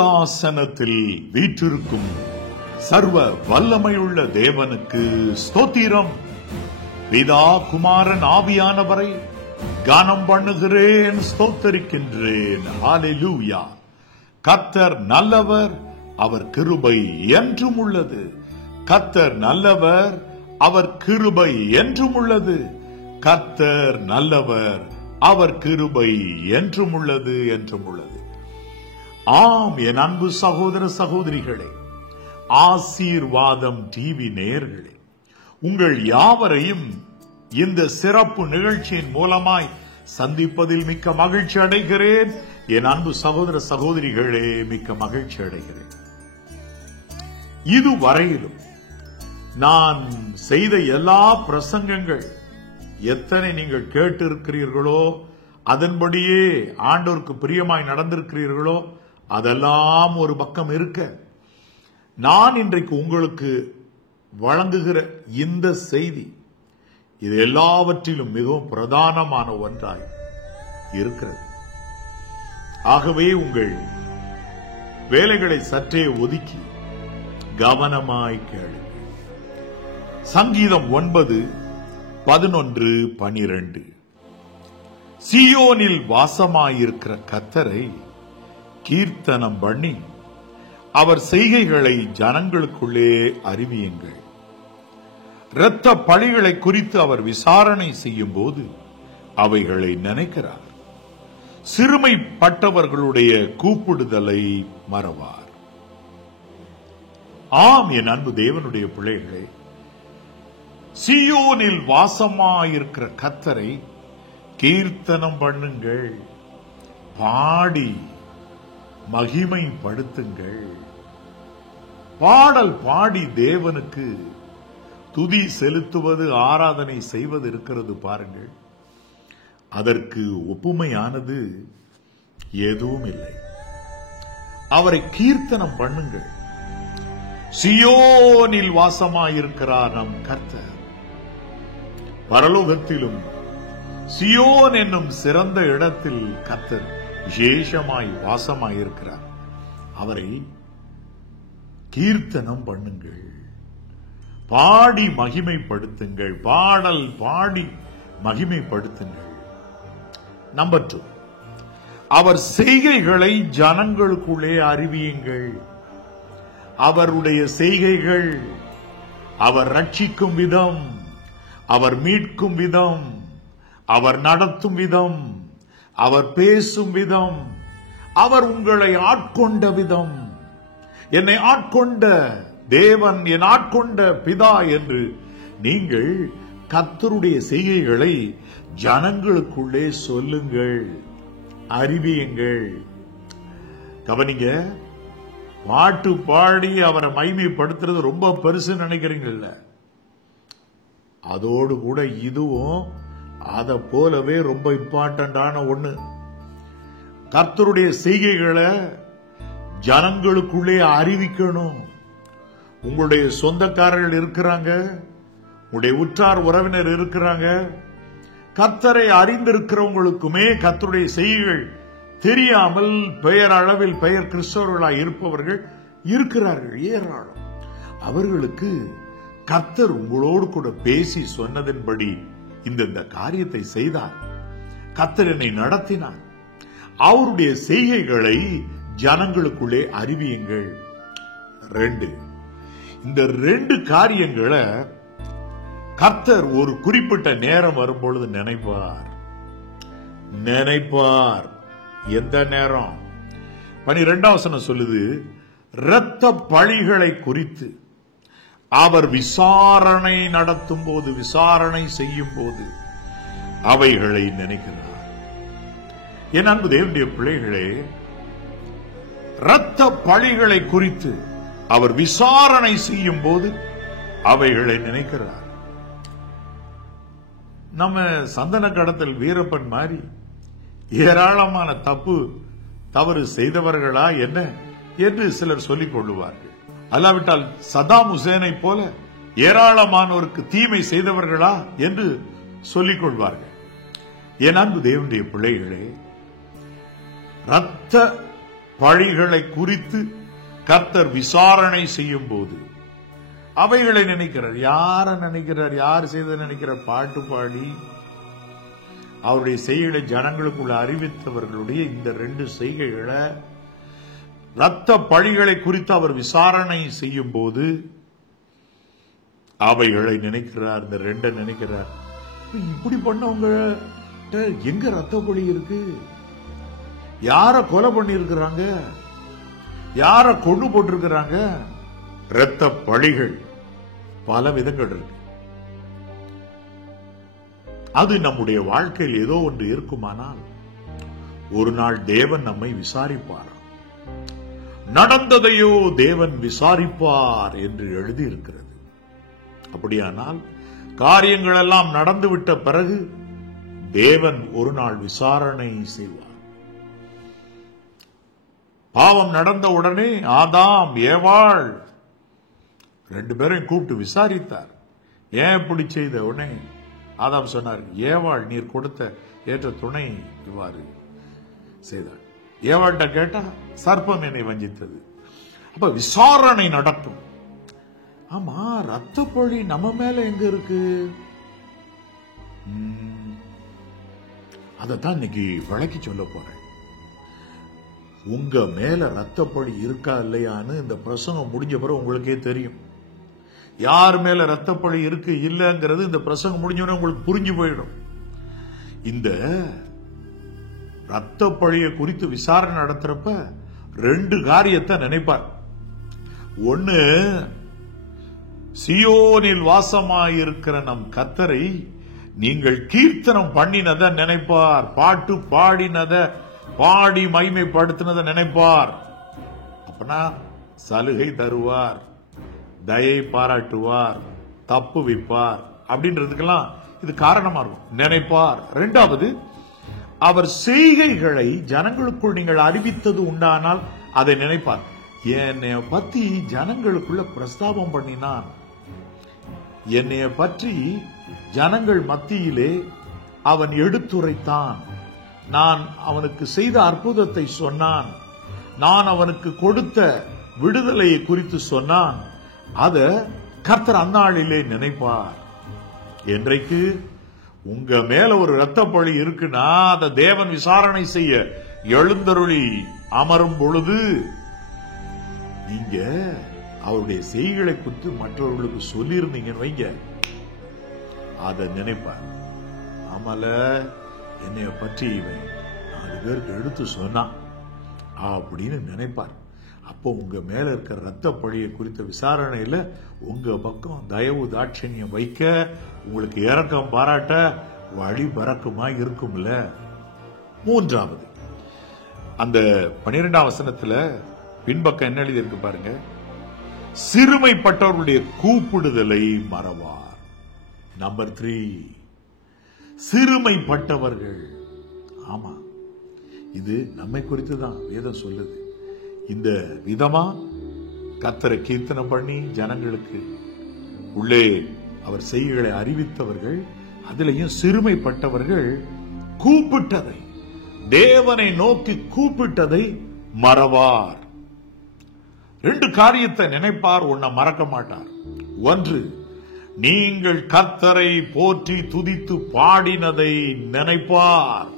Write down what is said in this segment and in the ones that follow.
சிங்காசனத்தில் வீற்றிருக்கும் சர்வ வல்லமையுள்ள தேவனுக்கு ஸ்தோத்திரம். பிதா குமாரன் ஆவியானவரை கானம் பண்ணுகிறேன், ஸ்தோத்தரிக்கின்றேன். ஹல்லேலூயா. கர்த்தர் நல்லவர், அவர் கிருபை என்றும் உள்ளது. கர்த்தர் நல்லவர், அவர் கிருபை என்றும் உள்ளது. கர்த்தர் நல்லவர், அவர் கிருபை என்றும் உள்ளது என்றும் உள்ளது. ஆம், என் அன்பு சகோதர சகோதரிகளே, ஆசீர்வாதம் டிவி நேயர்களே, உங்கள் யாவரையும் இந்த சிறப்பு நிகழ்ச்சியின் மூலமாய் சந்திப்பதில் மிக்க மகிழ்ச்சி அடைகிறேன். என் அன்பு சகோதர சகோதரிகளே, மிக்க மகிழ்ச்சி அடைகிறேன். இதுவரையிலும் நான் செய்த எல்லா பிரசங்கங்கள் எத்தனை நீங்கள் கேட்டிருக்கிறீர்களோ, அதன்படியே ஆண்டவருக்கு பிரியமாய் நடந்திருக்கிறீர்களோ, அதெல்லாம் ஒரு பக்கம் இருக்க, நான் இன்றைக்கு உங்களுக்கு வழங்குகிற இந்த செய்தி இது எல்லாவற்றிலும் மிகவும் பிரதானமான ஒன்றாய் இருக்கிறது. ஆகவே உங்கள் வேலைகளை சற்றே ஒதுக்கி கவனமாய் கேளுங்கள். சங்கீதம் 9:11-12. சீயோனில் வாசமாயிருக்கிற கர்த்தரை கீர்த்தனம் பண்ணி அவர் செய்கைகளை ஜனங்களுக்குள்ளே அறிவியுங்கள். இரத்த பழிகளை குறித்து அவர் விசாரணை செய்யும் போது அவைகளை நினைக்கிறார். சிறுமைப்பட்டவர்களுடைய கூப்பிடுதலை மறவார். ஆம், என் அன்பு தேவனுடைய பிள்ளைகளே, சீயோனில் வாசமாயிருக்கிற கர்த்தரை கீர்த்தனம் பண்ணுங்கள், பாடி மகிமைப்படுத்துங்கள். பாடல் பாடி தேவனுக்கு துதி செலுத்துவது, ஆராதனை செய்வது இருக்கிறது பாருங்கள். அதற்கு ஒப்புமையானது எதுவும் இல்லை. அவரை கீர்த்தனம் பண்ணுங்கள். சீயோனில் வாசமாயிருக்கிறார் நம் கர்த்தர். பரலோகத்திலும் சீயோன் என்னும் சிறந்த இடத்தில் கர்த்தர் விசேஷமாய் வாசமாயிருக்கிறார். அவரை கீர்த்தனம் பண்ணுங்கள், பாடி மகிமைப்படுத்துங்கள். பாடல் பாடி மகிமைப்படுத்துங்கள். நம்பர் 2, அவர் செய்கைகளை ஜனங்களுக்குள்ளே அறிவியுங்கள். அவருடைய செய்கைகள், அவர் ரட்சிக்கும் விதம், அவர் மீட்கும் விதம், அவர் நடத்தும் விதம், அவர் பேசும் விதம், அவர் உங்களை ஆட்கொண்ட விதம், என்னை ஆட்கொண்ட தேவன், என் ஆட்கொண்ட பிதா என்று நீங்கள் கர்த்தருடைய செய்கைகளை ஜனங்களுக்குள்ளே சொல்லுங்கள், அறிவியுங்கள். கவனிங்க, பாட்டு பாடி அவரை மகிமைப்படுத்துறது ரொம்ப பெருசு நினைக்கிறீங்கல்ல, அதோடு கூட இதுவும் அதை போலவே ரொம்ப இம்பார்ட்டன்டான ஒண்ணு. கர்த்தருடைய செய்கைகளை ஜனங்களுக்குள்ளே அறிவிக்கணும். உங்களுடைய சொந்தக்காரர்கள் இருக்கிறாங்க, உங்களுடைய உற்றார் உறவினர் இருக்கிறாங்க, கர்த்தரை அறிந்திருக்கிறவங்களுக்குமே கர்த்தருடைய செய்கைகள் தெரியாமல் பெயர் அளவில் பெயர் கிறிஸ்தவர்களாய் இருப்பவர்கள் இருக்கிறார்கள், ஏராளம். அவர்களுக்கு கர்த்தர் உங்களோடு கூட பேசி சொன்னதன்படி இந்த காரியத்தை செய்தார், கர்த்தர் என்னை நடத்தினார், அவருடைய செய்கைகளை ஜனங்களுக்குள்ளே அறிவியுங்கள். 2, இந்த 2 காரியங்களை கர்த்தர் ஒரு குறிப்பிட்ட நேரம் வரும்பொழுது நினைப்பார். எந்த நேரம்? 12ஆம் வசனம் சொல்லுது, இரத்த பழிகளை குறித்து அவர் விசாரணை நடத்தும் போது, விசாரணை செய்யும் போது அவைகளை நினைக்கிறார். என் அன்பு தேவனுடைய பிள்ளைகளே, இரத்த பழிகளை குறித்து அவர் விசாரணை செய்யும் போது அவைகளை நினைக்கிறார். நம்ம சந்தன கடத்தல் வீரப்பன் மாதிரி ஏராளமான தவறு செய்தவர்களா என்ன என்று சிலர் சொல்லிக் கொள்ளுவார்கள். அல்லாவிட்டால் சதாம் ஹுசேனை போல ஏராளமானோருக்கு தீமை செய்தவர்களா என்று சொல்லிக் கொள்வார்கள். என் அன்பு தேவனுடைய பிள்ளைகளே, இரத்த பழிகளை குறித்து கர்த்தர் விசாரணை செய்யும் போது அவைகளை நினைக்கிறார். யார நினைக்கிறார்? யார் செய்த நினைக்கிறார்? பாட்டு பாடி அவருடைய செய்கைகளை ஜனங்களுக்குள்ள அறிவித்தவர்களுடைய இந்த 2 செய்கைகளை, இரத்த பழிகளை குறித்து அவர் விசாரணை செய்யும் போது அவைகளை நினைக்கிறார். இந்த 2 நினைக்கிறார். இப்படி பண்ணவங்க எங்க ரத்த பழி இருக்கு? யார கொலை பண்ணி இருக்கிறாங்க? யார கொண்டு போட்டிருக்கிறாங்க? இரத்த பழிகள் பல விதங்கள் இருக்கு. அது நம்முடைய வாழ்க்கையில் ஏதோ ஒன்று இருக்குமானால் ஒரு நாள் தேவன் நம்மை விசாரிப்பார். நடந்ததையோ தேவன் விசாரிப்பார் என்று எழுதியிருக்கிறது. அப்படியானால் காரியங்கள் எல்லாம் நடந்துவிட்ட பிறகு தேவன் ஒரு நாள் விசாரணை செய்வார். பாவம் நடந்த உடனே ஆதாம் ஏவாள் 2 பேரையும் கூப்பிட்டு விசாரித்தார். ஏன் இப்படி செய்த? உடனே ஆதாம் சொன்னார், ஏவாள் நீர் கொடுத்த ஏற்ற துணை இவ்வாறு செய்தார். ஏவாள்கிட்ட கேட்டா சர்ப்பம் என்னை வஞ்சித்தது. அப்ப விசாரணை நடக்கும். ஆமா, ரத்த பழி நம்ம மேல எங்க இருக்கு? அதத்தான் இன்னைக்கு விளக்கி சொல்ல போறேன். உங்க மேல ரத்த பழி இருக்கா இல்லையான்னு இந்த பிரசங்கம் முடிஞ்ச பிறகு உங்களுக்கே தெரியும். யார் மேல ரத்த பழி இருக்கு இல்லங்கிறது இந்த பிரசங்கம் முடிஞ்சவனே உங்களுக்கு புரிஞ்சு போயிடும். இந்த ரத்த பழியை குறித்து விசாரணை நடத்துறப்ப 2 காரியத்தை நினைப்பார். ஒன்னு, சியோனில் வாசமாயிருக்கிற நம் கர்த்தரை நீங்கள் கீர்த்தனம் பண்ணினதை நினைப்பார். பாட்டு பாடினத பாடி மகிமைப்படுத்தினதை நினைப்பார். அப்பனா சலுகை தருவார், தயை பாராட்டுவார், தப்பு வைப்பார் அப்படின்றதுக்கெல்லாம் இது காரணமா இருக்கும். நினைப்பார். 2வது, அவர் செய்கைகளை ஜனங்களுக்குள் நீங்கள் அறிவித்தது உண்டானால் அதை நினைப்பார். என்னைய பத்தி ஜனங்களுக்குள்ள பிரஸ்தாபம் பண்ணினான், என்னைய பற்றி ஜனங்கள் மத்தியிலே அவன் எடுத்துரைத்தான், நான் அவனுக்கு செய்த அற்புதத்தை சொன்னான், நான் அவனுக்கு கொடுத்த விடுதலையை குறித்து சொன்னான், அத கர்த்தர் அந்நாளிலே நினைப்பார். என்றைக்கு உங்க மேல ஒரு இரத்த பழி இருக்குன்னா அதை தேவன் விசாரணை செய்ய எழுந்தருளி அமரும் பொழுது நீங்க அவருடைய செய்களை குறித்து மற்றவர்களுக்கு சொல்லி இருந்தீங்கன்னு வைங்க, அதை நினைப்பார். ஆமால, என்னைய பற்றி இவன் 4 பேருக்கு எடுத்து சொன்னான் அப்படின்னு நினைப்பார். அப்போ உங்க மேல இருக்கிற ரத்த பழியை குறித்த விசாரணையில உங்க பக்கம் தயவு தாட்சண்யம் வைக்க, உங்களுக்கு இரக்கம் பாராட்ட வழி பறக்குமா இருக்கும்ல. 3வது, அந்த 12ஆம் வசனத்துல பின்பக்கம் என்ன எழுதி இருக்கு பாருங்க, சிறுமைப்பட்டவர்களுடைய கூப்பிடுதலை மறவார். நம்பர் 3, சிறுமைப்பட்டவர்கள். ஆமா, இது நம்மை குறித்து தான் வேதம் சொல்லுது. இந்த விதமா கர்த்தரை கீர்த்தனம் பண்ணி ஜனங்களுக்கு உள்ளே அவர் செய்கைகளை அறிவித்தவர்கள், அதிலையும் சிறுமைப்பட்டவர்கள் கூப்பிட்டதை, தேவனை நோக்கி கூப்பிட்டதை மறவார். 2 காரியத்தை நினைப்பார், ஒன்ன மறக்க மாட்டார். 1, நீங்கள் கர்த்தரை போற்றி துதித்து பாடினதை நினைப்பார்.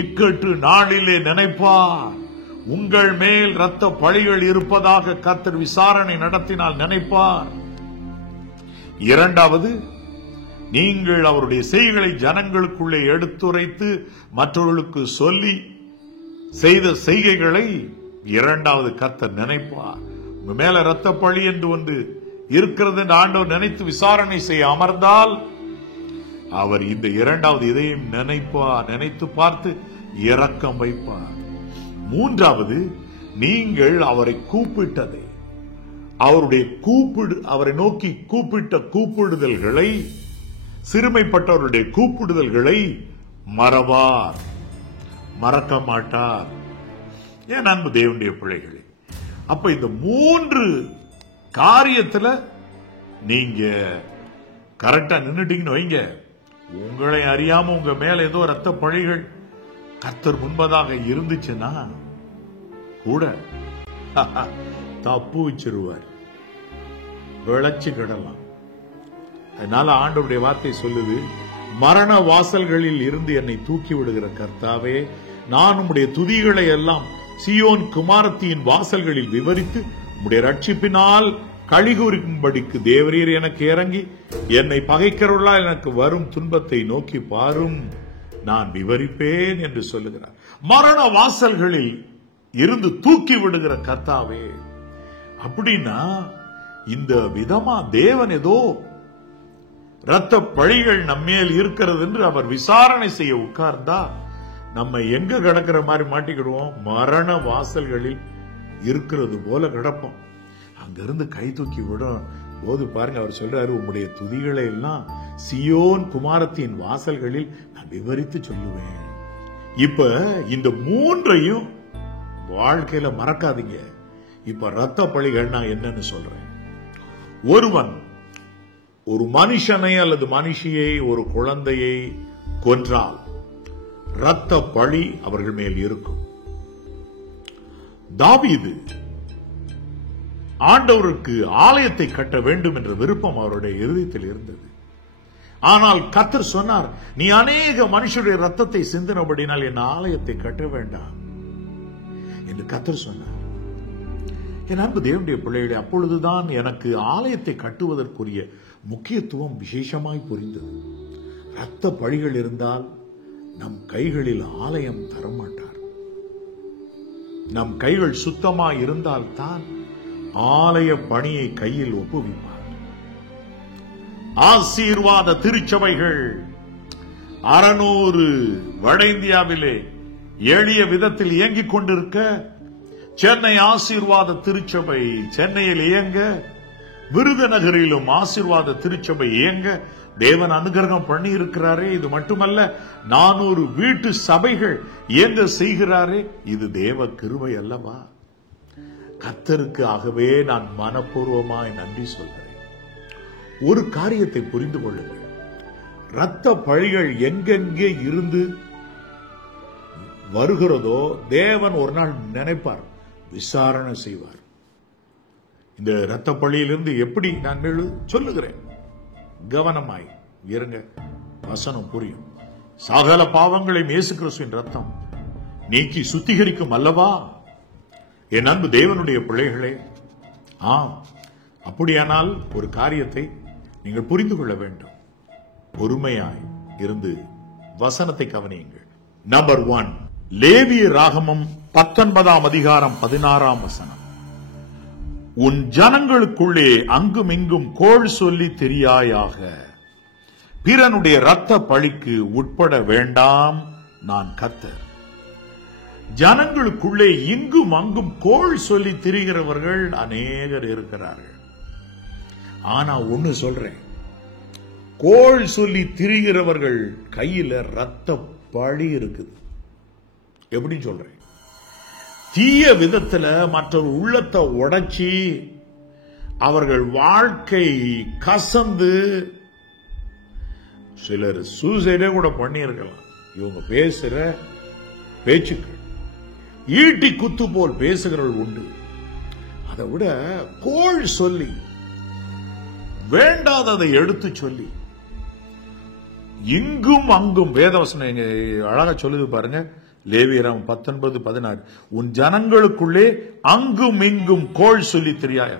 இக்கட்டு நாளிலே நினைப்பார். உங்கள் மேல் இரத்த பழிகள் இருப்பதாக கர்த்தர் விசாரணை நடத்தினால் நினைப்பார். 2வது, நீங்கள் அவருடைய செய்கைகளை ஜனங்களுக்குள்ளே எடுத்துரைத்து மற்றவர்களுக்கு சொல்லி செய்த செய்கைகளை 2வது கர்த்தர் நினைப்பார். உங்க மேல இரத்த பழி என்று ஒன்று இருக்கிறது என்று ஆண்டவர் நினைத்து விசாரணை செய்ய அமர்ந்தால் அவர் இந்த 2வது இதையும் நினைப்பார், நினைத்து பார்த்து இரக்கம் வைப்பார். 3வது, நீங்கள் அவரை கூப்பிட்டதை, அவரை நோக்கி கூப்பிட்ட கூப்பிடுதல்களை, சிறுமைப்பட்டவருடைய கூப்பிடுதல்களை மறவார், மறக்க மாட்டார். ஏன் அன்பு தேவனுடைய பிள்ளைகளே, அப்ப இந்த 3 காரியத்துல நீங்க கரெக்டா நின்னுட்டீங்கன்னு வைங்க, உங்களை அறியாம உங்க மேல ஏதோ ரத்த பழிகள் கர்த்தர் முன்பதாக இருந்துச்சுன்னா கூட தப்பு வச்சிருவார், விளைச்சு கிடலாம். அதனால ஆண்டவருடைய வார்த்தை சொல்லுது, மரண வாசல்களில் இருந்து என்னை தூக்கி விடுகிற கர்த்தாவே, நான் உம்முடைய துதிகளை எல்லாம் சீயோன் குமாரத்தியின் வாசல்களில் விவரித்து உம்முடைய ரட்சிப்பினால் கழிகூறும்படிக்கு தேவரீர் எனக்கு இறங்கி என்னை பகைக்கிறவர்களா எனக்கு வரும் துன்பத்தை நோக்கி பாரும், நான் விவரிப்பேன் என்று சொல்லுகிறார். மரண வாசல்களில் இருந்து தூக்கி விடுகிற கர்த்தாவே. அப்படின்னா இந்த விதமா தேவன் ஏதோ இரத்த பழிகள் நம்மேல் இருக்கிறது என்று அவர் விசாரணை செய்ய உட்கார்ந்தா நம்ம எங்க கிடக்கிற மாதிரி மாட்டிக்கிடுவோம்? மரண வாசல்களில் இருக்கிறது போல கிடப்போம். அங்கிருந்து கை தூக்கி விடும் போது பாருங்க, அவர் சொல்றாரு, உம்முடைய துதிகளை எல்லாம் சீயோன் குமாரத்தின் வாசல்களில் நான் விவரித்து சொல்லுவேன். இப்ப இந்த மூன்றையும் வாழ்க்கையில மறக்காதீங்க. இப்ப இரத்த பழிகள்னா என்னன்னு சொல்றேன். ஒருவன் ஒரு மனுஷனை அல்லது மனுஷியை, ஒரு குழந்தையை கொன்றால் இரத்த பழி அவர்கள் மேல் இருக்கும். தாவீது ஆண்டவருக்கு ஆலயத்தை கட்ட வேண்டும் என்ற விருப்பம் அவருடைய இருதயத்தில் இருந்தது. ஆனால் கர்த்தர் சொன்னார், நீ அநேக மனுஷருடைய ரத்தத்தை சிந்தினபடினால் என் ஆலயத்தை கட்ட வேண்டாம் என்று கர்த்தர் சொன்னார். என் அன்பு தேவனுடைய பிள்ளைகளே, அப்பொழுதுதான் எனக்கு ஆலயத்தை கட்டுவதற்குரிய முக்கியத்துவம் விசேஷமாய் புரிந்தது. இரத்த பழிகள் இருந்தால் நம் கைகளில் ஆலயம் தரமாட்டார். நம் கைகள் சுத்தமாய் இருந்தால் தான் ஆலய பணியை கையில் ஒப்புவிப்பார். ஆசீர்வாத திருச்சபைகள் 600 வட இந்தியாவிலே எளிய விதத்தில் இயங்கிக் கொண்டிருக்க, சென்னை ஆசீர்வாத திருச்சபை சென்னையில் இயங்க, விருதுநகரிலும் ஆசீர்வாத திருச்சபை இயங்க தேவன் அனுகிரகம் பண்ணி இருக்கிறாரே. இது மட்டுமல்ல, 400 வீட்டு சபைகள் இயங்க செய்கிறாரே. இது தேவ கிருபை அல்லவா? கர்த்தருக்கு ஆகவே நான் மனப்பூர்வமாய் நன்றி சொல்கிறேன். ஒரு காரியத்தை புரிந்து கொள்ளுங்கள், இரத்த பழிகள் எங்கெங்கே இருந்து வருகிறதோ தேவன் ஒரு நாள் நினைப்பார், விசாரணை செய்வார். இந்த இரத்த பழியிலிருந்து எப்படி நான் சொல்லுகிறேன், கவனமாய் இருங்க, வசனம் புரியும். சகல பாவங்களையும் இயேசு கிறிஸ்துவின் ரத்தம் நீக்கி சுத்திகரிக்கும் அல்லவா என் அன்பு தேவனுடைய பிள்ளைகளே? ஆம், அப்படியானால் ஒரு காரியத்தை நீங்கள் புரிந்து கொள்ள வேண்டும். பொறுமையாய் இருந்து வசனத்தை கவனியுங்கள். நம்பர் 1, லேவிய ராகமம் 19ஆம் அதிகாரம் 16ஆம் வசனம். உன் ஜனங்களுக்குள்ளே அங்கும் இங்கும் கோள் சொல்லி தெரியாயாக, பிறனுடைய இரத்த பழிக்கு உட்பட வேண்டாம், நான் கர்த்தர். ஜனங்களுக்குள்ளே இங்கும் அங்கும் கோள் சொல்லி திரிகிறவர்கள் அநேகர் இருக்கிறார்கள். ஆனா ஒன்னு சொல்றேன், கோள் சொல்லி திரிகிறவர்கள் கையில இரத்த பழி இருக்குது. எப்படி சொல்றேன்? தீய விதத்துல மற்றொரு உள்ளத்தை உடைச்சி அவர்கள் வாழ்க்கை கசந்து சிலர் சூசைடே கூட பண்ணியிருக்கலாம். இவங்க பேசுற பேச்சுக்கள் ஈட்டி குத்து போல் பேசுகிறவர்கள் உண்டு. அதை விட கோள் சொல்லி வேண்டாததை எடுத்து சொல்லி இங்கும் அங்கும், வேதவசனம் அழகா சொல்லுது பாருங்க, லேவியராகமம் 19:16. உன் ஜனங்களுக்குள்ளே அங்கும் இங்கும் கோள் சொல்லி திரியாய.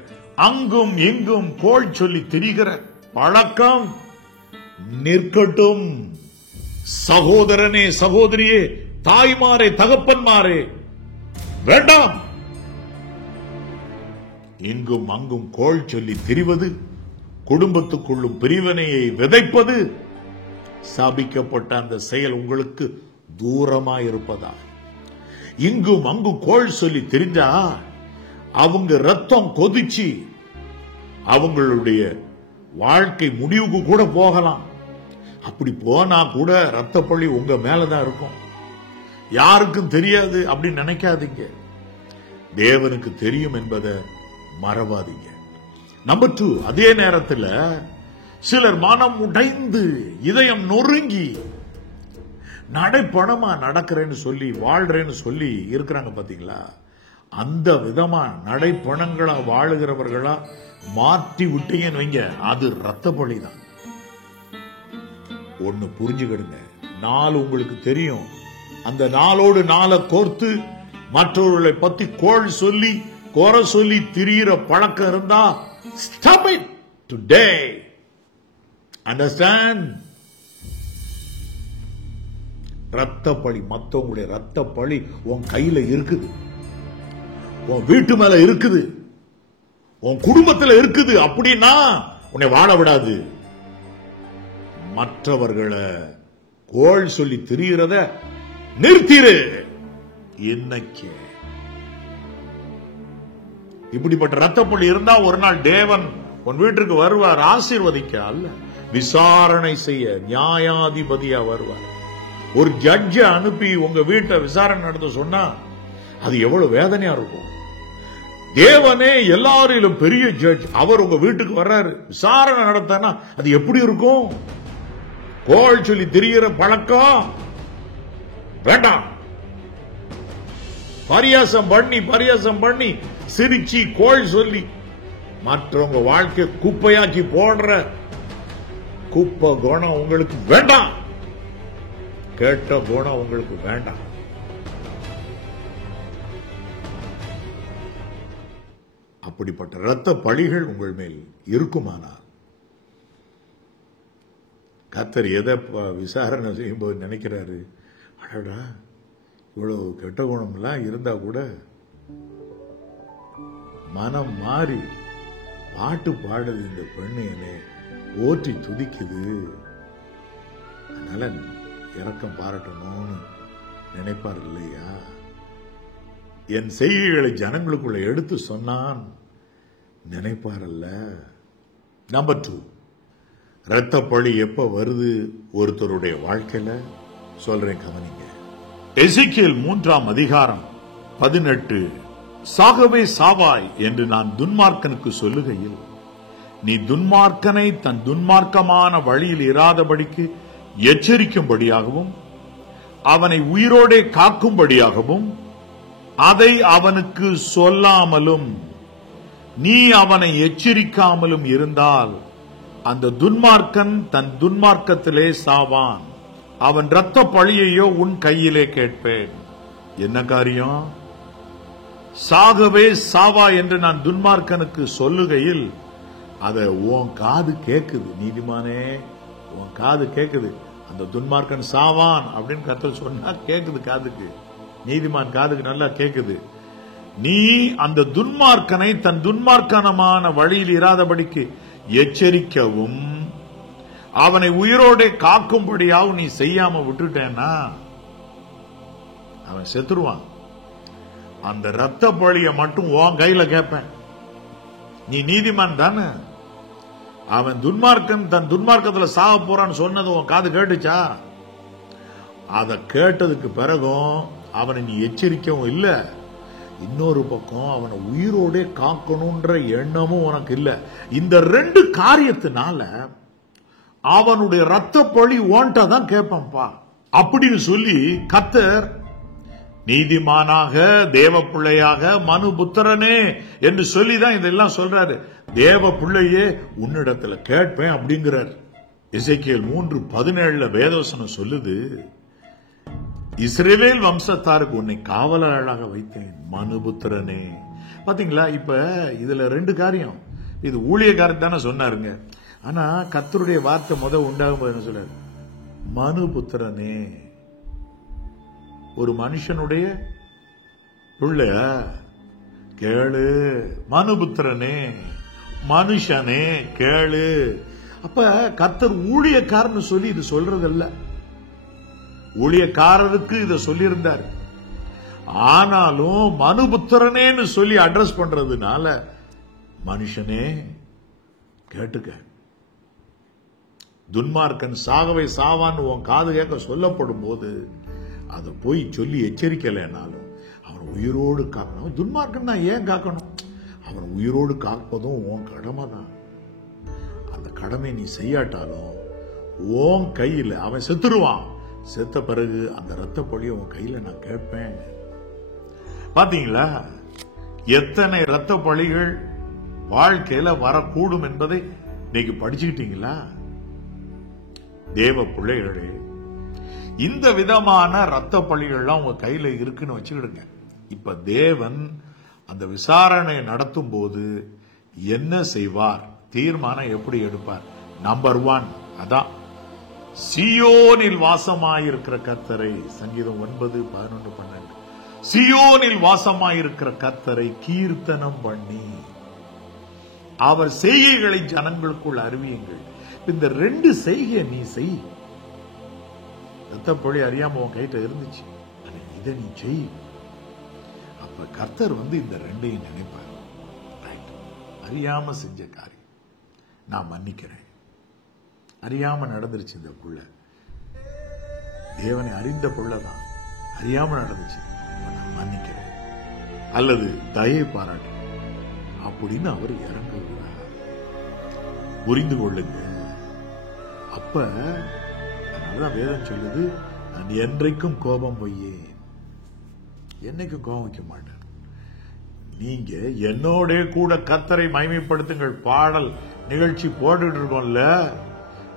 அங்கும் இங்கும் கோள் சொல்லி திரிகிற பழக்கம் நிற்கட்டும். சகோதரனே, சகோதரியே, தாய்மாரே, தகப்பன்மாரே, வேண்டாம். இங்கும் அங்கும் கோள் சொல்லி திரிவது, குடும்பத்துக்குள்ளும் பிரிவினையை விதைப்பது, சாபிக்கப்பட்ட அந்த செயல் உங்களுக்கு தூரமாயிருப்பதா. இங்கும் அங்கும் கோள் சொல்லி தெரிஞ்சா அவங்க ரத்தம் கொதிச்சு அவங்களுடைய வாழ்க்கை முடிவுக்கு கூட போகலாம். அப்படி போனா கூட ரத்த பழி உங்க மேலதான் இருக்கும், யாருக்கும் தெரியாது அப்படின்னு நினைக்காதீங்க. தேவனுக்கு தெரியும் என்பதை மறவாதீங்க. நம்பர் 2, அதே நேரத்தில் சிலர் மனம் உடைந்து இதயம் நொறுங்கி நடைப்படமா நடக்கிறேன்னு சொல்லி வாழ்றேன்னு சொல்லி இருக்கிறாங்க பாத்தீங்களா? அந்த விதமா நடைப்பணங்களா வாழுகிறவர்களா மாற்றி விட்டீங்கன்னு வைங்க, அது ரத்த பழி தான். ஒண்ணு புரிஞ்சுக்கிடுங்க, நாள் உங்களுக்கு தெரியும். அந்த நாளோடு நாளை கோர்த்து மற்றவர்களை பத்தி குறை சொல்லி திரியிற பழக்கம் இருந்தா stop it today. Understand? ரத்த பழி, மத்தவங்களுடைய ரத்த பழி உன் கையில இருக்குது, உன் வீட்டு மேல இருக்குது, உன் குடும்பத்தில் இருக்குது. அப்படின்னா உன்னை வாழ விடாது. மற்றவர்களை கோள் சொல்லி திரிகிறத நிறுத்திரு இன்னைக்கு. இப்படிப்பட்ட ரத்தப்பள்ளி இருந்தா ஒரு நாள் தேவன் உன் வீட்டுக்கு வருவார், ஆசீர்வதிக்க அல்ல, விசாரணை செய்ய நியாயாதிபதியா வருவார். ஒரு ஜட்ஜ அனுப்பி உங்க வீட்டை விசாரணை நடத்த சொன்னா அது எவ்வளவு வேதனையா இருக்கும். தேவனே எல்லாரிலும் பெரிய ஜட்ஜ், அவர் உங்க வீட்டுக்கு வர்றாரு, விசாரணை நடத்தினா அது எப்படி இருக்கும்? கோள் சொல்லி திரிகிற பழக்கம் வேண்டாம். பரியாசம் பண்ணி சிரிச்சு கோள் சொல்லி மற்றவங்க வாழ்க்கை குப்பையாக்கி போடுற குப்பை குணம் உங்களுக்கு வேண்டாம். கேட்ட குணம் உங்களுக்கு வேண்டாம். அப்படிப்பட்ட இரத்த பழிகள் உங்கள் மேல் இருக்குமானால் கர்த்தர் எதை விசாரணை செய்யும்போது நினைக்கிறாரு, அடடா இவ்வளவு கெட்ட குணம்லாம் இருந்தா கூட மனம் மாறி பாட்டு பாடுது, இந்த பெண்ணு என்னை போற்றி துதிக்குது, அதனால இரக்கம் பாராட்டணும்னு நினைப்பார் இல்லையா? என் செய்திகளை ஜனங்களுக்குள்ள எடுத்து சொன்னான் நினைப்பாரல்ல. நம்பர் 2, இரத்த பழி எப்ப வருது ஒருத்தருடைய வாழ்க்கையில சொல்றேன், கவனிங்க. எசேக்கியேல் 3ஆம் அதிகாரம் 18, சாகவே சாவாய் என்று நான் துன்மார்க்கனுக்கு சொல்லுகையில், நீ துன்மார்க்கனை தன் துன்மார்க்கமான வழியில் இராதபடிக்கு எச்சரிக்கும்படியாகவும் அவனை உயிரோடே காக்கும்படியாகவும் அதை அவனுக்கு சொல்லாமலும் நீ அவனை எச்சரிக்காமலும் இருந்தால் அந்த துன்மார்க்கன் தன் துன்மார்க்கத்திலே சாவான், அவன் இரத்த பழியையோ உன் கையிலே கேட்பேன். என்ன காரியம்? சாகவே சாவா என்று நான் துன்மார்க்கனுக்கு சொல்லுகையில் அத உன் காது கேக்குது. நீதிமானே, உன் காது கேக்குது. அந்த துன்மார்க்கன் சாவான் அப்படின்னு கர்த்தர் சொன்னா கேக்குது காதுக்கு, நீதிமான் காதுக்கு நல்லா கேக்குது. நீ அந்த துன்மார்க்கனை தன் துன்மார்க்கனமான வழியில் இராதபடிக்கு எச்சரிக்கவும் அவனை உயிரோட காக்கும்படியாகவும் நீ செய்யாம விட்டுட்டேன்னா அவன் செத்துருவான். அந்த ரத்த பழிய மட்டும் உன் கையில கேட்பேன். நீ நீதிமான் தானே. அவன் துன்மார்க்கன் தன் துன்மார்க்கத்துல சாக போறான்னு சொன்னது உன் காது கேட்டுச்சா? அத கேட்டதுக்கு பிறகும் அவனை நீ எச்சரிக்கவும் இல்ல, இன்னொரு பக்கம் அவனை உயிரோட காக்கணும்ன்ற எண்ணமும் உனக்கு இல்ல. இந்த 2 காரியத்தினால அவனுடைய ரத்த பழி ஓன்ட்ட தான் கேட்பான்பா அப்படின்னு சொல்லி கர்த்தர் நீதிமானாக தேவ பிள்ளையாக மனு புத்திரனே என்று சொல்லிதான் இதெல்லாம் சொல்றாரு. தேவ பிள்ளையே உன்னிடத்துல கேட்பேன் அப்படிங்கிறார். எசேக்கியேல் 3:17 வேதவசனம் சொல்லுது, இஸ்ரவேல் வம்சத்தாருக்கு உன்னை காவலாளாக வைத்தேன் மனுபுத்திரனே. பாத்தீங்களா? இப்ப இதுல 2 காரியம். இது ஊழியக்காரர் தானே சொன்னாருங்க. ஆனா கர்த்தருடைய வார்த்தை உண்டாகும் போது என்ன சொல்றாரு? மனுபுத்திரனே. ஒரு மனுஷனுடைய பிள்ளை கேளு, மனுபுத்திரனே, மனுஷனே கேளு. அப்ப கர்த்தர் ஊழியக்காரன்னு சொல்லி இது சொல்றதல்ல, ஊழியக்காரருக்கு இத சொல்லியிருந்தார். ஆனாலும் மனுபுத்திரனேன்னு சொல்லி அட்ரஸ் பண்றதுனால மனுஷனே கேட்டுக்க. துன்மார்க்கன் சாகவே சாவான்னு உன் காது கேட்க சொல்லப்படும் போது அதை போய் சொல்லி எச்சரிக்கலைன்னாலும் அவன் உயிரோடு காக்கணும். துன்மார்க்கன் தான் ஏன் காக்கணும்? அவன் உயிரோடு காப்பதும் உன் கடமை தான். அந்த கடமை நீ செய்யாட்டாலும் உன் கையில் அவன் செத்துருவான். செத்த பிறகு அந்த ரத்த பழிய உன் கையில நான் கேட்பேன். பாத்தீங்களா? எத்தனை இரத்த பழிகள் வாழ்க்கையில வரக்கூடும் என்பதை நீங்க படிச்சுக்கிட்டீங்களா? தேவ பிள்ளைகளே, இந்த விதமான இரத்த பழிகள்லாம் உங்க கையில இருக்குன்னு வச்சுக்கிடுங்க. இப்ப தேவன் அந்த விசாரணை நடத்தும் போது என்ன செய்வார், தீர்மானம் எப்படி எடுப்பார்? நம்பர் 1, அதான் சீயோனில் வாசமாயிருக்கிற கர்த்தரை, சங்கீதம் 9, 11, 12. சீயோனில் வாசமாயிருக்கிற கர்த்தரை கீர்த்தனம் பண்ணி அவர் செய்கைகளை ஜனங்களுக்குள் அறிவியுங்கள். இந்த 2 செய்கை நீ செய். ரத்தப்பொழி அறியாம உன் கைட்ட இருந்துச்சு, இதை நீ செய். அப்ப கர்த்தர் இந்த 2ஐயும் நினைப்பார். அறியாம செஞ்ச காரியம் நான் மன்னிக்கிறேன். அறியாம நடந்துருச்சு, இந்த புள்ள தேவனை அறிந்த புள்ளதான், அறியாம நடந்துச்சு, நான் மன்னிக்கிறேன். அல்லது தயை பாராட்டு அப்படின்னு அவர் இறங்குகிறார். புரிந்து கொள்ளுங்க. அப்ப அதனாலதான் வேதம் சொல்லுது, நான் என்றைக்கும் கோபம் வையேன், என்னைக்கும் கோபம் வைக்க மாட்டேன். நீங்க என்னோட கூட கர்த்தரை மகிமைப்படுத்துங்கள் பாடல் நிகழ்ச்சி போட்டுட்டு இருக்கோம்ல,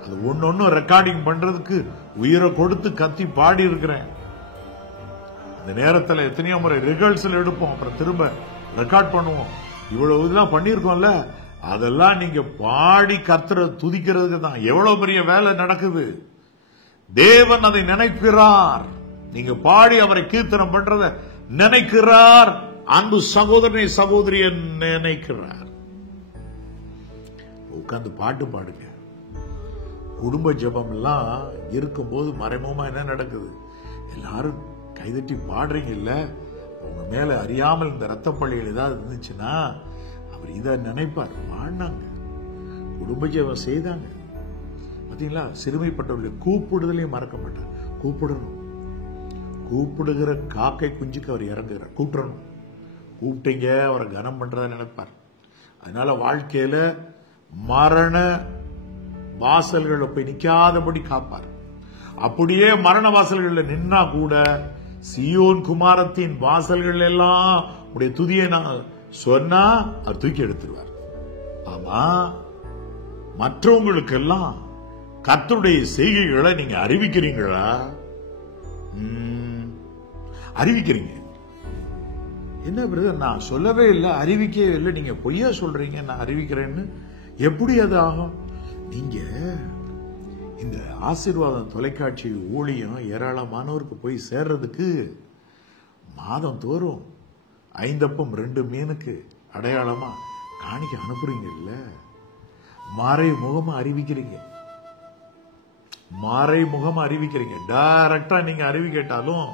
அது ஒன்னொன்னு ரெக்கார்டிங் பண்றதுக்கு உயிரை கொடுத்து கத்தி பாடி இருக்கிறேன். அந்த நேரத்தில் எத்தனையோ முறை ரிஹர்சல் எடுப்போம், அப்புறம் திரும்ப ரெக்கார்ட் பண்ணுவோம். இவ்வளவு இதெல்லாம் பண்ணிருக்கோம்ல, அதெல்லாம் நீங்க பாடி கர்த்தரை துதிக்கிறதுக்கு தான். எவ்வளவு பெரிய வேலை நடக்குது. தேவன் அதை நினைக்கிறார். நீங்க பாடி அவரை கீர்த்தனம் பண்றத நினைக்கிறார். அன்பு சகோதரனை சகோதரிய நினைக்கிறார். உட்கார்ந்து பாட்டு பாடுங்க. குடும்ப ஜெபம் எல்லாம் இருக்கும்போது மறைமுகமா என்ன நடக்குது? எல்லாரும் கைதட்டி பாடுறீங்க இல்ல, உங்க மேல அறியாமல் இந்த ரத்தப்பள்ளிகள் ஏதாவது இருந்துச்சுன்னா அவர் இதை நினைப்பார். பாடினாங்க, குடும்ப ஜெபம் செய்தாங்க. பாத்தீங்களா? சிறுமைப்பட்டவர்களை கூப்பிடுதலையும் மறக்க மாட்டார். கூப்பிடணும். கூப்பிடுகிற காக்கை குஞ்சுக்கு அவர் இறங்குகிறார். கூப்பிடணும். கூப்பிட்டீங்க அவரை கனம் பண்றதா நினைப்பார். அதனால வாழ்க்கையில மரண வாசல்களை போய் நிக்காதபடி காப்பார். அப்படியே மரண வாசல்கள் நின்னா கூட சீயோன் குமாரத்தின் வாசல்கள் எல்லாம் உடைய துதியை நான் சொன்னா அவர் தூக்கி எடுத்துருவார். ஆமா, மற்றவங்களுக்கெல்லாம் கர்த்தருடைய செய்கைகளை நீங்க அறிவிக்கிறீங்களா? அறிவிக்கிறீங்க. என்ன பிரதர், நான் சொல்லவே இல்லை, அறிவிக்கவே இல்லை, நீங்க பொய்யா சொல்றீங்க நான் அறிவிக்கிறேன்னு. எப்படி அது ஆகும்? நீங்க இந்த ஆசீர்வாதம் தொலைக்காட்சி ஊழியம் ஏராளமானவருக்கு போய் சேர்றதுக்கு மாதம் தோறும் 5 அப்பம் 2 மீனுக்கு அடையாளமா காணிக்க அனுப்புறீங்கல்ல, மறைமுகமா அறிவிக்கிறீங்க. மறைமுகமா அறிவிக்கிறீங்க. டைரக்டா நீங்க அறிவிக்கட்டாலும்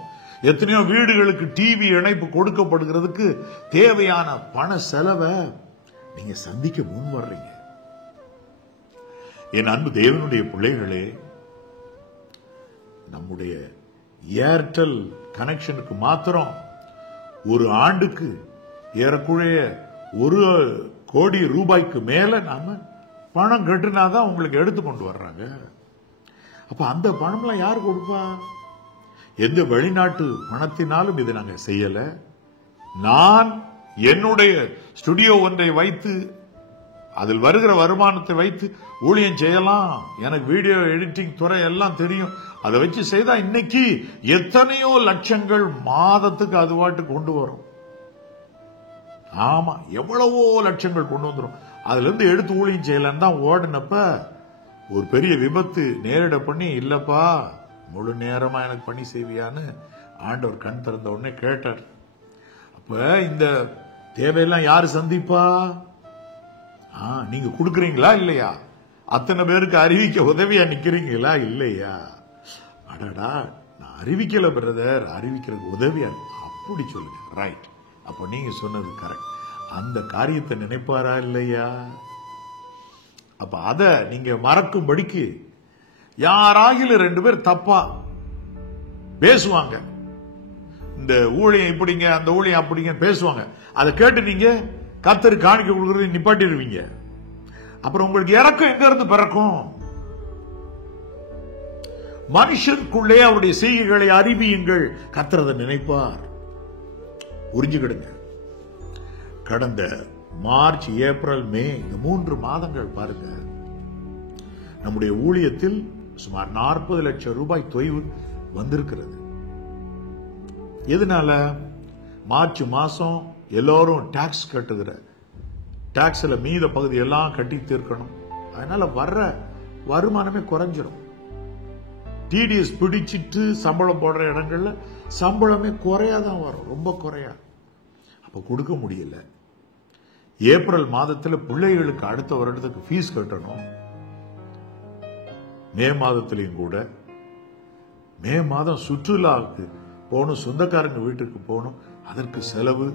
எத்தனையோ வீடுகளுக்கு டிவி இணைப்பு கொடுக்கப்படுகிறதுக்கு தேவையான பண செலவை நீங்க சந்திக்க முன் வர்றீங்க. என் அன்பு தேவனுடைய பிள்ளைகளே, நம்முடைய ஏர்டெல் கனெக்ஷனுக்கு மாத்திரம் ஒரு ஆண்டுக்கு ஏறக்குறைய 1 கோடி ரூபாய்க்கு மேல நாம பணம் கட்டினாதான் உங்களுக்கு எடுத்து கொண்டு வர்றாங்க. அப்ப அந்த பணம்லாம் யாரு கொடுப்பா? எந்த வெளிநாட்டு பணத்தினாலும் இதை நாங்க செய்யல. நான் என்னுடைய ஸ்டுடியோ ஒன்றை வைத்து அதில் வருகிற வருமானத்தை வைத்து ஊழியம் செய்யலாம். எனக்கு வீடியோ எடிட்டிங் துறை எல்லாம் தெரியும். அதை வச்சு செய்தா இன்னைக்கு எத்தனையோ லட்சங்கள் மாதத்துக்கு அதுவாட்டு கொண்டு வரும். ஆமா, எவ்வளவோ லட்சங்கள் கொண்டு வந்துடும். அதுல இருந்து எடுத்து ஊழியம் செய்யலாம் தான் ஓடினப்ப ஒரு பெரிய விபத்து நேரிட பண்ணி, இல்லப்பா முழு நேரமா எனக்கு பண்ணி செய்வியான்னு ஆண்டவர் கண் திறந்த உடனே கேட்டார். அப்ப இந்த தேவையெல்லாம் யாரு சந்திப்பா? நீங்க கொடுக்கறீங்களா இல்லையா? அத்தனை பேருக்கு அறிவிக்க உதவியா நிக்கிறீங்களா இல்லையா? அடடா, நான் அறிவிக்கல பிரதர், அறிவிக்கிறதுக்கு உதவியா. அப்படி சொல்லுங்க. ரைட். அப்ப நீங்க சொன்னது கரெக்ட். அந்த காரியத்தை நினைப்பாரா இல்லையா? அப்ப அத நீங்க மறக்கும்படிக்கு யாராகில 2 பேர் தப்பா பேசுவாங்க. இந்த ஊழியம் இப்படிங்க, அந்த ஊழியம் அப்படிங்க பேசுவாங்க. அதை கேட்டு நீங்க கர்த்தருக்கு காணிக்க கொடுக்கறது நிப்பாட்டிடுவீங்க. அப்புறம் உங்களுக்கு இறக்கம் எங்க இருந்து பிறக்கும்? மனுஷருக்குள்ளே அவருடைய செய்கைகளை அறிவியுங்கள், கர்த்தர் அதை நினைப்பார். புரிஞ்சுக்கிடுங்க. கடந்த மார்ச், ஏப்ரல், மே இந்த 3 மாதங்கள் பாருங்க, நம்முடைய ஊழியத்தில் சுமார் 40 லட்சம் ரூபாய் தொய்வு வந்திருக்கிறது. எதனால? மார்ச் மாசம் எல்லாரும் டாக்ஸ் கட்டுகிற டாக்ஸ்ல மீத பகுதி எல்லாம் கட்டி தீர்க்கணும். அதனால வர்ற வருமானமே குறைஞ்சிடும். டிடிஎஸ் பிடிச்சிட்டு சம்பளம் போடுற இடங்கள்ல சம்பளமே குறையாதான் வரும், ரொம்ப குறையா. அப்ப கொடுக்க முடியல. ஏப்ரல் மாதத்துல பிள்ளைகளுக்கு அடுத்த வருடத்துக்கு ஃபீஸ் கட்டணும். மே மாதத்திலையும் கூட, மே மாதம் சுற்றுலாவுக்கு போகணும், சொந்தக்காரங்க வீட்டுக்கு போகணும், அதற்கு செலவு,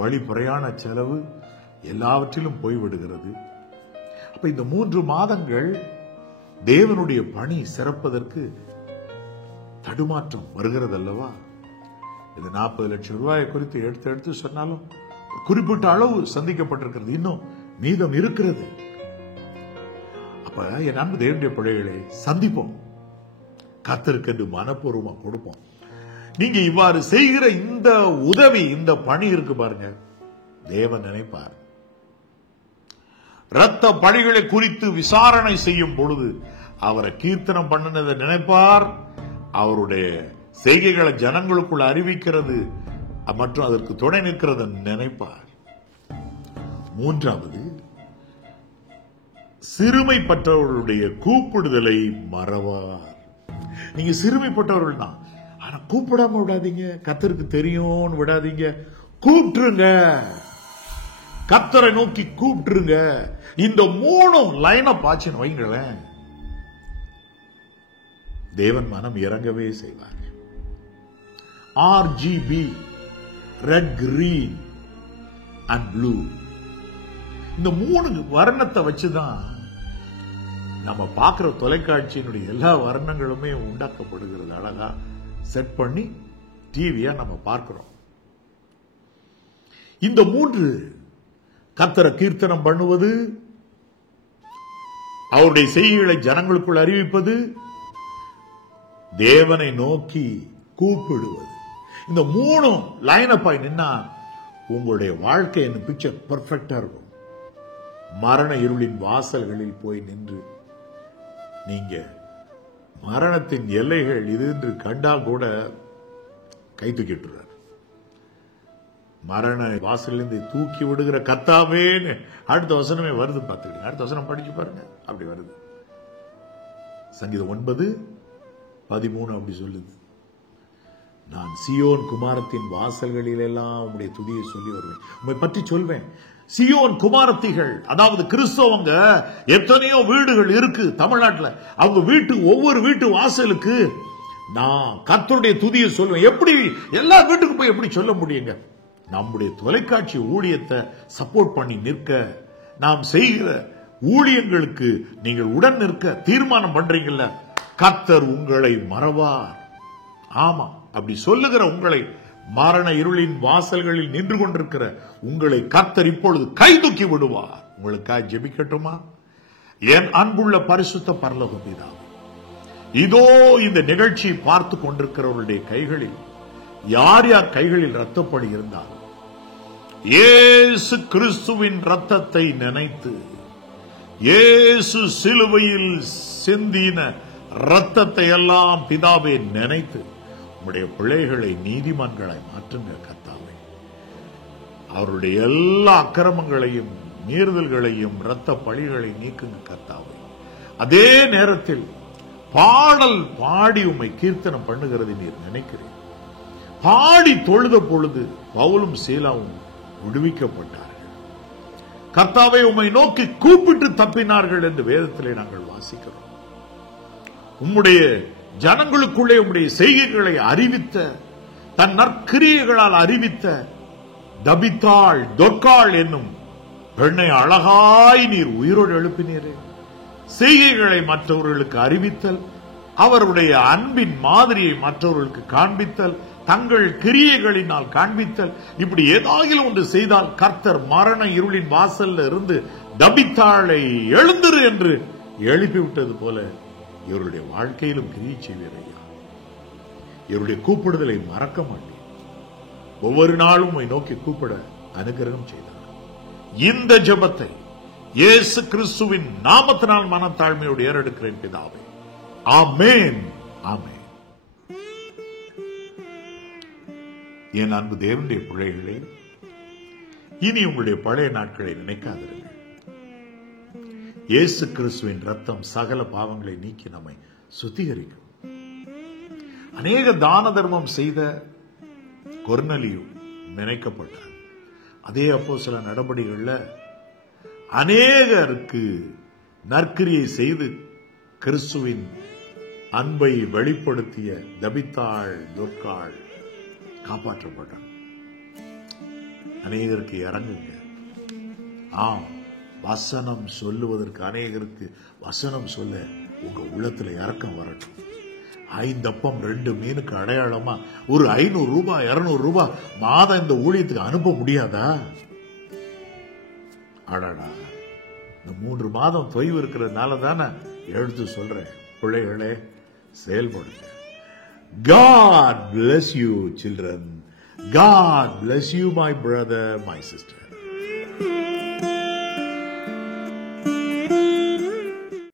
வழி பிரயாண செலவு எல்லாவற்றிலும் போய்விடுகிறது. அப்ப இந்த 3 மாதங்கள் தேவனுடைய பணி சிறப்பதற்கு தடுமாற்றம் வருகிறது அல்லவா? இது 40 லட்சம் ரூபாயை குறித்து எடுத்து சொன்னாலும் குறிப்பிட்ட அளவு சந்திக்கப்பட்டிருக்கிறது, இன்னும் மீதம் இருக்கிறது. அப்ப என் அன்பு தேவனுடைய பிள்ளைகளை சந்திப்போம், கர்த்தருக்கு மனப்பூர்வமா கொடுப்போம். நீங்க இவ்வாறு செய்கிற இந்த உதவி, இந்த பணி இருக்கு பாருங்க, தேவன் நினைப்பார். இரத்த பழிகளை குறித்து விசாரணை செய்யும் பொழுது அவரை கீர்த்தனம் பண்ணினதை நினைப்பார். அவருடைய செய்கைகளை ஜனங்களுக்குள் அறிவிக்கிறது மற்றும் அதற்கு துணை நிற்கிறத நினைப்பார். 3வது, சிறுமைப்பட்டவர்களுடைய கூப்பிடுதலை மறவார். நீங்க சிறுமைப்பட்டவர்கள் தான், ஆனா கூப்பிடாம விடாதீங்க. கர்த்தருக்கு தெரியும் விடாதீங்க, கூப்பிட்டுருங்க. கர்த்தரை நோக்கி கூப்பிட்டுருங்க. இந்த 3 லைனை பாய்ச்சின்னு வைங்களேன், தேவன் மனம் இறங்கவே செய்வார். RGB, red, green and blue, இந்த 3 வர்ணத்தை வச்சுதான் நம்ம பார்க்கிற தொலைக்காட்சியினுடைய எல்லா வர்ணங்களுமே உண்டாக்கப்படுகிறது. அழகா செட் பண்ணி டிவியா நம்ம பார்க்கிறோம். இந்த 3 கர்த்தரை கீர்த்தனம் பண்ணுவது, அவருடைய செய்திகளை ஜனங்களுக்குள் அறிவிப்பது, தேவனை நோக்கி கூப்பிடுவது, இந்த 3 லைனப் ஆகி நின்னா உங்களுடைய வாழ்க்கை பிக்சர் பெர்ஃபெக்டா இருக்கும். மரண இருளின் வாசல்களில் போய் நின்று நீங்க மரணத்தின் எல்லைகள் இது என்று கண்டா கூட கை தூக்கிட்டுறார். மரண வாசலிருந்து தூக்கி விடுகிற கர்த்தாவேன்னு அடுத்த வசனமே வருது. பார்த்துக்கிட்டீங்க, அடுத்த வசனம் படிச்சு பாருங்க, அப்படி வருது. சங்கீதம் 9:13 அப்படி சொல்லுது, நான் சியோன் குமாரத்தின் வாசல்களில் எல்லாம் உங்களுடைய துதியை சொல்லி வருவேன், உண்மை பற்றி சொல்வேன். சியோன் குமாரத்திகள், அதாவது கிறிஸ்தவங்க எத்தனையோ வீடுகள் இருக்கு தமிழ்நாட்டில். அவங்க ஒவ்வொரு வீட்டு வாசலுக்கு நான் கர்த்தருடைய துதியை சொல்லுவேன். எப்படி எல்லா வீட்டுக்கு போய் எப்படி சொல்ல முடியுங்க? நம்முடைய தொலைக்காட்சி ஊழியத்தை சப்போர்ட் பண்ணி நிற்க, நாம் செய்கிற ஊழியங்களுக்கு நீங்கள் உடன் நிற்க தீர்மானம் பண்றீங்கல்ல, கர்த்தர் உங்களை மறவார். ஆமா, அப்படி சொல்லுகிற உங்களை, மரண இருளின் வாசல்களில் நின்று கொண்டிருக்கிற உங்களை கர்த்தர் இப்பொழுது கை தூக்கி விடுவார். உங்களுக்காக ஜெபிக்கட்டுமா? என் அன்புள்ள பரிசுத்த பரலோக பிதாவே, இதோ இந்த நிகழ்ச்சியை பார்த்து கொண்டிருக்கிறவருடைய கைகளில் யார் யார் கைகளில் ரத்தப்படி இருந்தால் இயேசு கிறிஸ்துவின் ரத்தத்தை நினைத்து, இயேசு சிலுவையில் சிந்தின ரத்தத்தை எல்லாம் பிதாவே நினைத்து உம்முடைய பிள்ளைகளை நீதிமான்களாய் மாற்றுங்க கர்த்தாவே. அவருடைய எல்லா அக்கிரமங்களையும் மீறுதல்களையும் இரத்த பழிகளை நீக்குங்க கர்த்தாவே. அதே நேரத்தில் பாடல் பாடி உம்மை கீர்த்தனம் பண்ணுகிறது நீர் நினைக்கிறேன். பாடி தொழுத பொழுது பவுலும் சீலாவும் விடுவிக்கப்பட்டார்கள். கர்த்தாவே, உம்மை நோக்கி கூப்பிட்டு தப்பினார்கள் என்று வேதத்திலே நாங்கள் வாசிக்கிறோம். உம்முடைய ஜனங்களுக்குள்ளே உம்முடைய செய்கைகளை அறிவித்த, தன் நற்கிரியைகளால் அறிவித்த தபித்தாள் தொற்காள் என்னும் பெண்ணை அழகாய் நீர் உயிரோடு எழுப்பினீரே. செய்கைகளை மற்றவர்களுக்கு அறிவித்தல், அவருடைய அன்பின் மாதிரியை மற்றவர்களுக்கு காண்பித்தல், தங்கள் கிரியைகளினால் காண்பித்தல், இப்படி ஏதாகிலும் ஒன்று செய்தால் கர்த்தர் மரண இருளின் வாசல்ல இருந்து தபித்தாளை எழுந்திரு என்று எழுப்பிவிட்டது போல இவருடைய வாழ்க்கையிலும் கிரியை செய்வீரையா. இவருடைய கூப்பிடுதலை மறக்க மாட்டேன். ஒவ்வொரு நாளும் நோக்கி கூப்பிட அனுகிரகம் செய்தார். இந்த ஜெபத்தை இயேசு கிறிஸ்துவின் நாமத்தினால் மனத்தாழ்மையோடு ஏறெடுக்கிறேன் பிதாவே. ஆமென், ஆமென். என் அன்பு தேவனுடைய பிள்ளைகளே, இனி உங்களுடைய பழைய நாட்களை நினைக்காதிருங்கள். இயேசு கிறிஸ்துவின் ரத்தம் சகல பாவங்களை நீக்கி நம்மை சுத்திகரிக்கும். அநேக தான தர்மம் செய்த கொர்நேலியு நினைக்கப்பட்டார். அதே அப்போஸ்தல நடபடிகள்ல அநேகருக்கு நற்கிரியை செய்து கிறிஸ்துவின் அன்பை வெளிப்படுத்திய தபித்தாள், தொற்காள் காப்பாற்றப்பட்டார். அநேகருக்கு இறங்குங்க. ஆம், வசனம் சொல்லுவதற்கு அநேகருக்கு வசனம் சொல்ல உங்க உள்ளத்துல இறக்கம் வரட்டும். 5 அப்பம் 2 மீனுக்கு அடையாளமா ஒரு 500 ரூபாய் 200 ரூபாய் மாதம் இந்த ஊழியத்துக்கு அனுப்ப முடியாதா? அடடா, இந்த 3 மாதம் தொய்வு இருக்கிறதுனால தானே எழுத்து சொல்றேன். பிள்ளைகளே, செயல்படுங்க. God bless you, children. God bless you, my brother, my sister.